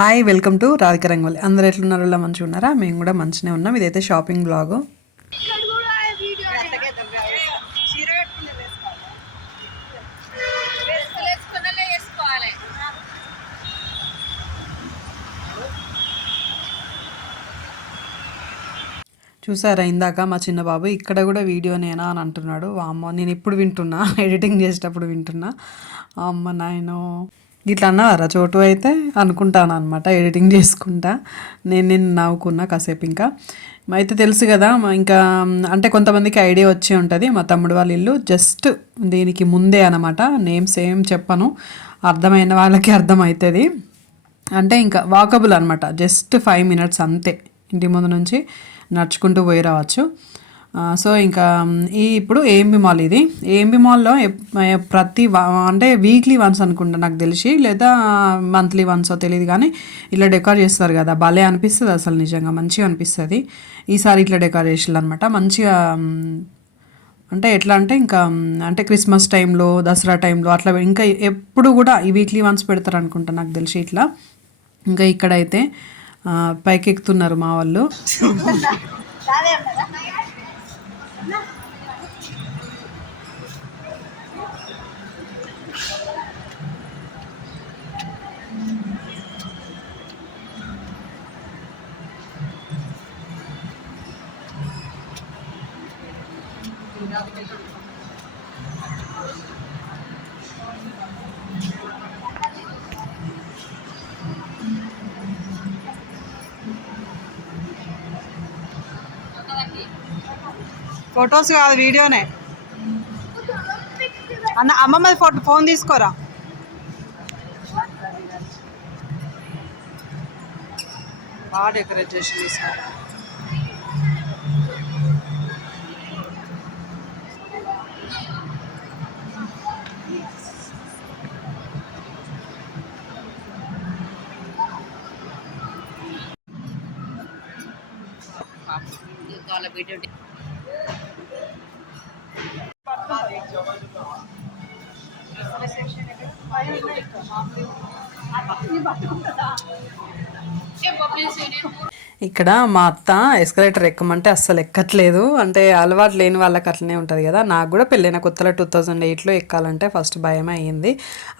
Hi welcome to Radhika Rangoli అందరు ఎట్లున్నారు? ఇలా మంచిగా ఉన్నారా? మేము కూడా మంచిగా ఉన్నాం. ఇదైతే షాపింగ్ బ్లాగు చూసారా ఇందాక మా చిన్న బాబు ఇక్కడ కూడా వీడియోనేనా అని అంటున్నాడు. అమ్మ నేను ఇప్పుడు వింటున్నా? ఎడిటింగ్ చేసేటప్పుడు వింటున్నా. అమ్మ నాయనో. ఇట్లా అన్నారా చోటు అయితే అనుకుంటాను అనమాట ఎడిటింగ్ చేసుకుంటా. నేను నేను నవ్వుకున్నా కాసేపు ఇంకా. అయితే తెలుసు కదా ఇంకా అంటే కొంతమందికి ఐడియా వచ్చి ఉంటుంది మా తమ్ముడు వాళ్ళ ఇల్లు జస్ట్ దీనికి ముందే అనమాట నేమ్స్ ఏం చెప్పను అర్థమైన వాళ్ళకి అర్థమవుతుంది అంటే ఇంకా వాకబుల్ అనమాట జస్ట్ ఫైవ్ మినిట్స్ అంతే. ఇంటి ముందు నుంచి నడుచుకుంటూ పోయి రావచ్చు. సో ఇంకా ఈ ఇప్పుడు ఏఎంబి మాల్ ఇది. ఏఎంబి మాల్లో ప్రతి అంటే వీక్లీ వన్స్ అనుకుంటా నాకు తెలిసి లేదా మంత్లీ వన్స్ తెలియదు కానీ ఇట్లా డెకార్ చేస్తారు కదా. భలే అనిపిస్తుంది అసలు నిజంగా మంచిగా అనిపిస్తుంది. ఈసారి ఇట్లా డెకార్ అనమాట మంచిగా అంటే ఎట్లా అంటే ఇంకా అంటే క్రిస్మస్ టైంలో దసరా టైంలో అట్లా ఇంకా ఎప్పుడు కూడా ఈ వీక్లీ వన్స్ పెడతారు అనుకుంటా నాకు తెలిసి ఇట్లా. ఇంకా ఇక్కడైతే పైకెక్కుతున్నారు మా వాళ్ళు. ఫొటోస్ కాదు వీడియోనే అన్న అమ్మమ్మ ఫోటో ఫోన్ తీసుకోరా? బాగా డెకరేట్ చేసి తీసుకోరా వాళ్ళ వీడియో ఇక్కడ మా అత్త ఎస్కలేటర్ ఎక్కమంటే అస్సలు ఎక్కట్లేదు. అంటే అలవాటు లేని వాళ్ళకి అట్లనే ఉంటుంది కదా. నాకు కూడా పెళ్ళైన కొత్తలో టూ థౌజండ్ ఎయిట్లో ఎక్కాలంటే ఫస్ట్ భయమే అయ్యింది.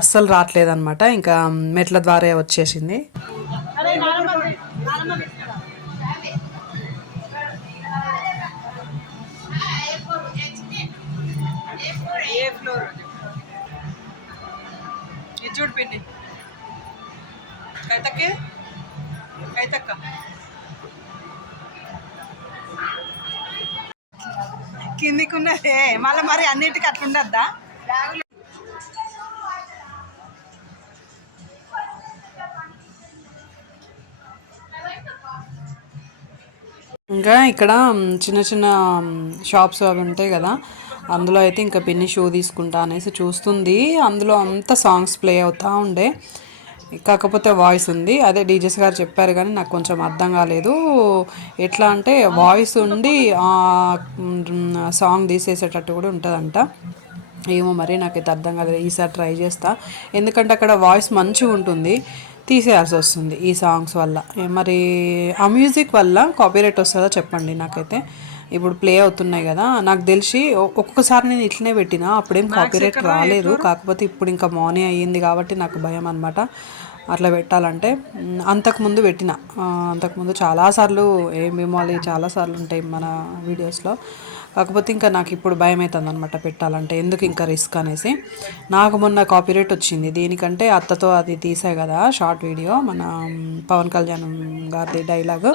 అస్సలు రావట్లేదు అనమాట ఇంకా మెట్ల ద్వారా వచ్చేసింది. ఏ ఫ్లోర్ ఇది చూడు పిండి. కైతక్క కిందికి ఉన్నదే మళ్ళీ మరి అన్నిటికీ అట్లుండద్దా ఇంకా ఇక్కడ చిన్న చిన్న షాప్స్ అవి ఉంటాయి కదా. అందులో అయితే ఇంకా పిన్ని షో తీసుకుంటా అనేసి చూస్తుంది. అందులో అంతా సాంగ్స్ ప్లే అవుతూ ఉండే. కాకపోతే వాయిస్ ఉంది. అదే డీజెస్ గారు చెప్పారు కానీ నాకు కొంచెం అర్థం కాలేదు. ఎట్లా అంటే వాయిస్ ఉండి సాంగ్ తీసేసేటట్టు కూడా ఉంటుందంట. ఏమో మరి నాకైతే అర్థం కాలేదు. ఈసారి ట్రై చేస్తా. ఎందుకంటే అక్కడ వాయిస్ మంచిగా ఉంటుంది. తీసేయాల్సి వస్తుంది ఈ సాంగ్స్ వల్ల. మరి ఆ మ్యూజిక్ వల్ల కాపీరైట్ వస్తుందో చెప్పండి నాకైతే. ఇప్పుడు ప్లే అవుతున్నాయి కదా. నాకు తెలిసి ఒక్కొక్కసారి నేను ఇట్లనే పెట్టినా అప్పుడేం కాపీరైట్ రాలేదు. కాకపోతే ఇప్పుడు ఇంకా మార్నింగ్ అయ్యింది కాబట్టి నాకు భయం అనమాట అట్లా పెట్టాలంటే అంతకుముందు పెట్టిన. అంతకుముందు చాలాసార్లు ఏం మిమాలి చాలాసార్లు ఉంటాయి మన వీడియోస్లో కాకపోతే ఇంకా నాకు ఇప్పుడు భయం అవుతుంది అనమాట పెట్టాలంటే. ఎందుకు ఇంకా రిస్క్ అనేసి. నాకు మొన్న కాపీరైట్ వచ్చింది. దీనికంటే అత్తతో అది తీసా కదా షార్ట్ వీడియో మన పవన్ కళ్యాణ్ గారిది డైలాగ్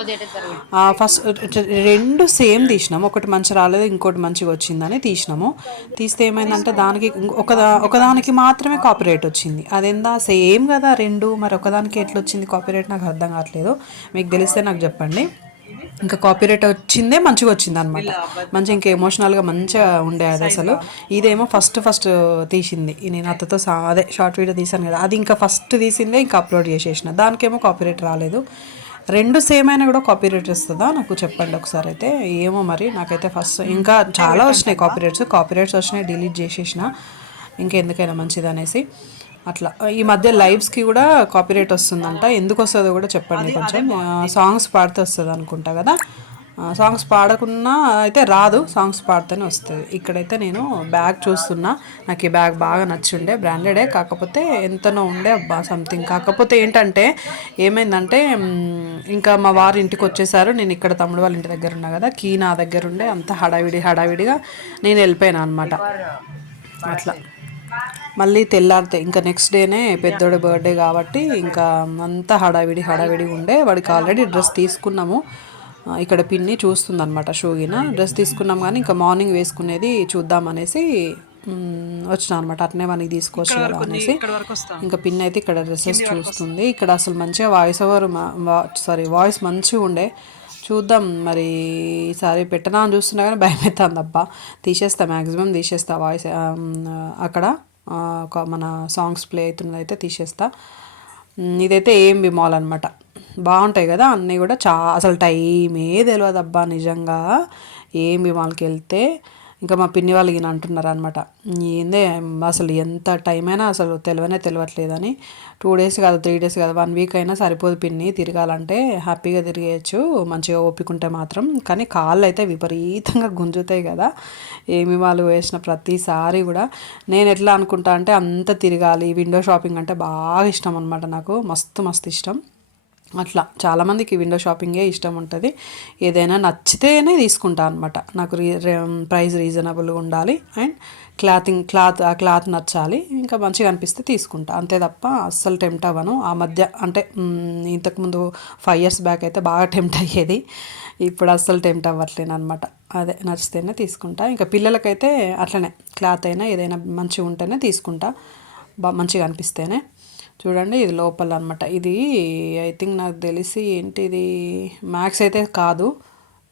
ఫస్ట్ రెండు సేమ్ తీసినాము. ఒకటి మంచి రాలేదు ఇంకోటి మంచిగా వచ్చిందని తీసినాము. తీస్తే ఏమైందంటే దానికి ఒక ఒకదానికి మాత్రమే కాపీరైట్ వచ్చింది. అదేందా సేమ్ కదా రెండు మరి ఒకదానికి ఎట్లా వచ్చింది కాపీరైట్ నాకు అర్థం కావట్లేదు. మీకు తెలిస్తే నాకు చెప్పండి. ఇంకా కాపీరైట్ వచ్చిందే మంచిగా వచ్చింది అనమాట మంచి ఇంకా ఎమోషనల్గా మంచిగా ఉండే అది అసలు. ఇదేమో ఫస్ట్ ఫస్ట్ తీసింది. నేను అత్తతో సా అదే షార్ట్ వీడియో తీసాను కదా. అది ఇంకా ఫస్ట్ తీసిందే ఇంకా అప్లోడ్ చేసేసిన. దానికేమో కాపీరైట్ రాలేదు. రెండు సేమ్ అయినా కూడా కాపీరైట్ వస్తుందా? నాకు చెప్పండి ఒకసారి అయితే. ఏమో మరి నాకైతే ఫస్ట్ ఇంకా చాలా వచ్చినాయి కాపీరైట్స్ కాపీరైట్స్ వచ్చినాయి డిలీట్ చేసేసిన. ఇంకెందుకైనా మంచిది అనేసి అట్లా. ఈ మధ్య లైవ్స్కి కూడా కాపీరైట్ వస్తుందంట. ఎందుకు వస్తుందో కూడా చెప్పండి కొంచెం. సాంగ్స్ పాడితే వస్తుంది అనుకుంటా కదా. సాంగ్స్ పాడకున్నా అయితే రాదు. సాంగ్స్ పాడితేనే వస్తుంది. ఇక్కడైతే నేను బ్యాగ్ చూస్తున్నా. నాకు ఈ బ్యాగ్ బాగా నచ్చుండే బ్రాండెడే. కాకపోతే ఎంతనో ఉండే అబ్బా సంథింగ్ కాకపోతే ఏంటంటే ఏమైందంటే ఇంకా మా వారు ఇంటికి వచ్చేసారు. నేను ఇక్కడ తమ్ముడు వాళ్ళ ఇంటి దగ్గర ఉన్నా కదా. కీ నా దగ్గర ఉండే. అంత హడావిడి హడావిడిగా నేను వెళ్ళిపోయాను అనమాట అట్లా. మళ్ళీ తెల్లారితే ఇంకా నెక్స్ట్ డేనే పెద్దోడి బర్త్డే కాబట్టి ఇంకా అంతా హడావిడి హడావిడి ఉండే. వాడికి ఆల్రెడీ డ్రెస్ తీసుకున్నాము. ఇక్కడ పిన్ని చూస్తుంది అనమాట షోగిన. డ్రెస్ తీసుకున్నాం కానీ ఇంకా మార్నింగ్ వేసుకునేది చూద్దాం అనేసి మ్, వచ్చిన అనమాట అట్నే మనకి తీసుకోవచ్చు కదా అనేసి ఇంకా పిన్ అయితే ఇక్కడ డ్రెస్సెస్ చూస్తుంది. ఇక్కడ అసలు మంచిగా వాయిస్ ఓవర్ సారీ వాయిస్ మంచిగా ఉండే. చూద్దాం. మరి ఈసారి పెట్టనా అని చూస్తున్నా కానీ భయం అవుతుంది తప్ప తీసేస్తా మ్యాక్సిమం తీసేస్తా వాయిస్ అక్కడ ఒక మన సాంగ్స్ ప్లే అవుతున్నది అయితే తీసేస్తా. ఇదైతే ఏం మాల్ అనమాట బాగుంటాయి కదా అన్నీ కూడా చా అసలు టైమే తెలియదు అబ్బా నిజంగా. ఏం మాల్కి వెళ్తే ఇంకా మా పిన్ని వాళ్ళు ఈయన అంటున్నారు అనమాట ఏందే అసలు ఎంత టైం అయినా అసలు తెలివనే తెలియట్లేదని. టూ డేస్ కాదు త్రీ డేస్ కాదు వన్ వీక్ అయినా సరిపోదు పిన్ని తిరగాలంటే హ్యాపీగా తిరిగేయచ్చు మంచిగా ఓపికంటే మాత్రం. కానీ కాళ్ళు అయితే విపరీతంగా గుంజుతాయి కదా. ఏమి వాళ్ళు వేసిన ప్రతిసారి కూడా. నేను ఎట్లా అనుకుంటా అంటే అంత తిరగాలి విండో షాపింగ్ అంటే బాగా ఇష్టం అనమాట నాకు. మస్తు మస్తు ఇష్టం. అట్లా. చాలామందికి విండో షాపింగే ఇష్టం ఉంటుంది. ఏదైనా నచ్చితేనే తీసుకుంటా అనమాట నాకు రీ ప్రైస్ రీజనబుల్గా ఉండాలి అండ్ క్లాతింగ్ క్లాత్ ఆ క్లాత్ నచ్చాలి. ఇంకా మంచిగా అనిపిస్తే తీసుకుంటా. అంతే తప్ప అస్సలు టెంప్ట్ అవ్వను. ఆ మధ్య అంటే ఇంతకుముందు ఫైవ్ ఇయర్స్ బ్యాక్ అయితే బాగా టెంప్ట్ అయ్యేది. ఇప్పుడు అస్సలు టెంప్ట్ అవ్వట్లేను అనమాట అదే నచ్చితేనే తీసుకుంటా. ఇంకా పిల్లలకైతే అట్లనే. క్లాత్ అయినా ఏదైనా మంచిగా ఉంటేనే తీసుకుంటా. బా మంచిగా అనిపిస్తేనే. చూడండి ఇది లోపల అనమాట ఇది ఐ థింక్ నాకు తెలిసి ఏంటి ఇది మ్యాక్స్ అయితే కాదు.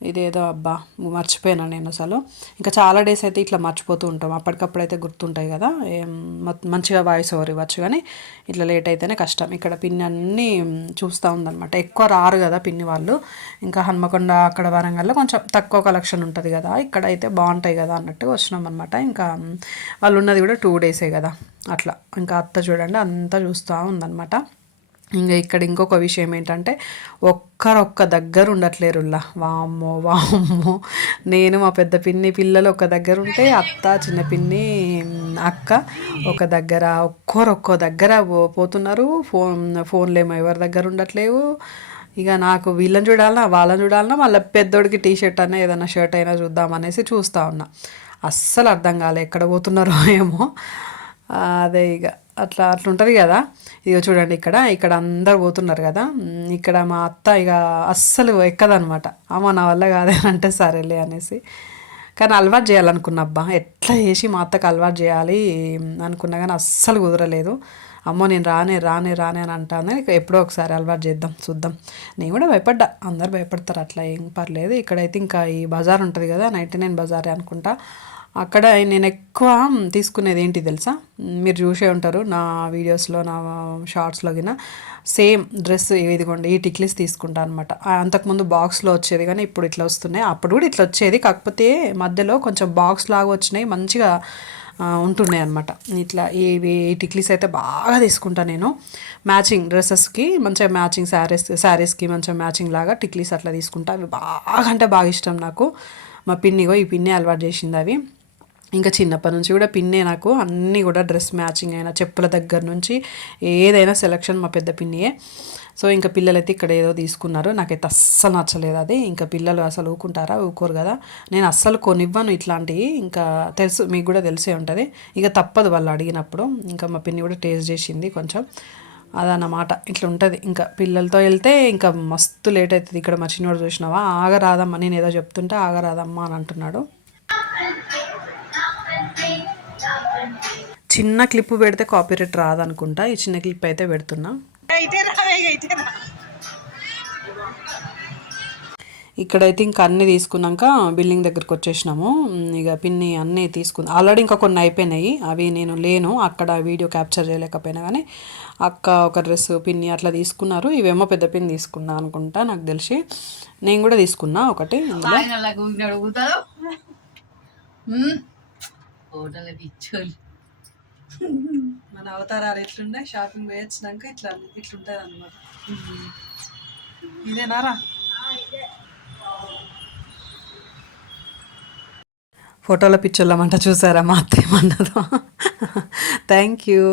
ఇదేదో అబ్బా మర్చిపోయాను నేను అసలు. ఇంకా చాలా డేస్ అయితే ఇట్లా మర్చిపోతూ ఉంటాం. అప్పటికప్పుడు అయితే గుర్తుంటాయి కదా ఏం మంచిగా వాయిస్ ఓవర్ ఇవ్వచ్చు కానీ ఇట్లా లేట్ అయితేనే కష్టం. ఇక్కడ పిన్ని అన్నీ చూస్తూ ఉందన్నమాట. ఎక్కువ రారు కదా పిన్ని వాళ్ళు. ఇంకా హన్మకొండ అక్కడ వరంగల్లో కొంచెం తక్కువ కలెక్షన్ ఉంటుంది కదా ఇక్కడ అయితే బాగుంటాయి కదా అన్నట్టు వచ్చినాం అనమాట ఇంకా వాళ్ళు ఉన్నది కూడా టూ డేసే కదా అట్లా. ఇంకా అత్త చూడండి అంతా చూస్తూ ఉందన్నమాట. ఇంకా ఇక్కడ ఇంకొక విషయం ఏంటంటే ఒక్కరొక్క దగ్గర ఉండట్లేరుల్లా వామ్మో వామ్మో. నేను మా పెద్ద పిన్ని పిల్లలు ఒక దగ్గర ఉంటే అత్త చిన్న పిన్ని అక్క ఒక దగ్గర ఒక్కరొక్క దగ్గర పో- పోతున్నారు. ఫోన్ ఫోన్లు ఏమో ఎవరి దగ్గర ఉండట్లేవు ఇక నాకు వీళ్ళని చూడాలన్నా వాళ్ళని చూడాలన్నా మళ్ళీ పెద్దోడికి టీ షర్ట్ అయినా ఏదైనా షర్ట్ అయినా చూద్దామనేసి చూస్తూ ఉన్నా. అస్సలు అర్థం కాలే ఎక్కడ పోతున్నారో ఏమో. అదే ఇక అట్లా అట్లా ఉంటుంది కదా. ఇక చూడండి ఇక్కడ ఇక్కడ అందరు పోతున్నారు కదా. ఇక్కడ మా అత్త ఇక అస్సలు ఎక్కదనమాట. అమ్మ నా వల్ల కాదని అంటే సరేలే అనేసి. కానీ అలవాటు చేయాలనుకున్నా అబ్బా ఎట్లా చేసి మా అత్తకు అలవాటు చేయాలి అనుకున్నా కానీ అస్సలు కుదరలేదు. అమ్మో నేను రానే రానే రానే అని అంటాను ఇక ఎప్పుడో ఒకసారి అలవాటు చేద్దాం చూద్దాం. నేను కూడా భయపడ్డా. అందరు భయపడతారు అట్లా ఏం పర్లేదు. ఇక్కడైతే ఇంకా ఈ బజార్ ఉంటుంది కదా నైంటీ నైన్ బజారే అనుకుంటా. అక్కడ నేను ఎక్కువ తీసుకునేది ఏంటి తెలుసా? మీరు చూసే ఉంటారు నా వీడియోస్లో నా షార్ట్స్లో గిన సేమ్ డ్రెస్ ఇదిగోండి ఈ టిక్లీస్ తీసుకుంటా అనమాట అంతకుముందు బాక్స్లో వచ్చేది కానీ ఇప్పుడు ఇట్లా వస్తున్నాయి. అప్పుడు కూడా ఇట్లా వచ్చేది కాకపోతే మధ్యలో కొంచెం బాక్స్ లాగా వచ్చినాయి మంచిగా ఉంటున్నాయి అనమాట ఇట్లా ఇవి ఈ టిక్లీస్ అయితే బాగా తీసుకుంటాను నేను. మ్యాచింగ్ డ్రెస్సెస్కి మంచిగా మ్యాచింగ్ శారీస్ శారీస్కి మంచిగా మ్యాచింగ్ లాగా టిక్లీస్ అట్లా తీసుకుంటా. అవి బాగా అంటే బాగా ఇష్టం నాకు. మా పిన్నిగో ఈ పిన్ని అలవాటు చేసింది అవి. ఇంకా చిన్నప్పటి నుంచి కూడా పిన్నే నాకు. అన్నీ కూడా డ్రెస్ మ్యాచింగ్ అయినా చెప్పుల దగ్గర నుంచి ఏదైనా సెలక్షన్ మా పెద్ద పిన్నియే. సో ఇంకా పిల్లలైతే ఇక్కడ ఏదో తీసుకున్నారు. నాకైతే అస్సలు నచ్చలేదు అది. ఇంకా పిల్లలు అసలు ఊకుంటారా ఊకోరు కదా. నేను అస్సలు కొనివ్వను ఇట్లాంటివి ఇంకా తెలుసు మీకు కూడా తెలిసే ఉంటుంది. ఇక తప్పదు వాళ్ళు అడిగినప్పుడు. ఇంకా మా పిన్ని కూడా టేస్ట్ చేసింది కొంచెం. అదన్నమాట. ఇట్లా ఉంటుంది. ఇంకా పిల్లలతో వెళ్తే ఇంకా మస్తు లేట్ అవుతుంది. ఇక్కడ మా చిన్నోడు చూసినావా? ఆగరాదమ్మా. నేను ఏదో చెప్తుంటే ఆగరాదమ్మా అని అంటున్నాడు. చిన్న క్లిప్ పెడితే కాపీరైట్ రాదనుకుంటా. ఈ చిన్న క్లిప్ అయితే పెడుతున్నా. ఇక్కడైతే ఇంకా అన్నీ తీసుకున్నాక బిల్డింగ్ దగ్గరికి వచ్చేసినాము. ఇక పిన్ని అన్నీ తీసుకుంది. ఆల్రెడీ ఇంకా కొన్ని అయిపోయినాయి. అవి నేను లేను. అక్కడ వీడియో క్యాప్చర్ చేయలేకపోయినా కానీ అక్క ఒక డ్రెస్ పిన్ని అట్లా తీసుకున్నారు. ఇవేమో పెద్ద పిన్ని తీసుకున్నా అనుకుంటా నాకు తెలిసి. నేను కూడా తీసుకున్నా ఒకటి. ఇందులో మన అవతారాలు ఎట్లున్నాయి? షాపింగ్ పోయి ఇట్లా ఇట్లుంటుంది అనమాట ఇదేనారా ఫోటోల పిక్చర్లమంట చూసారా మా అత్తయ్య థ్యాంక్ యూ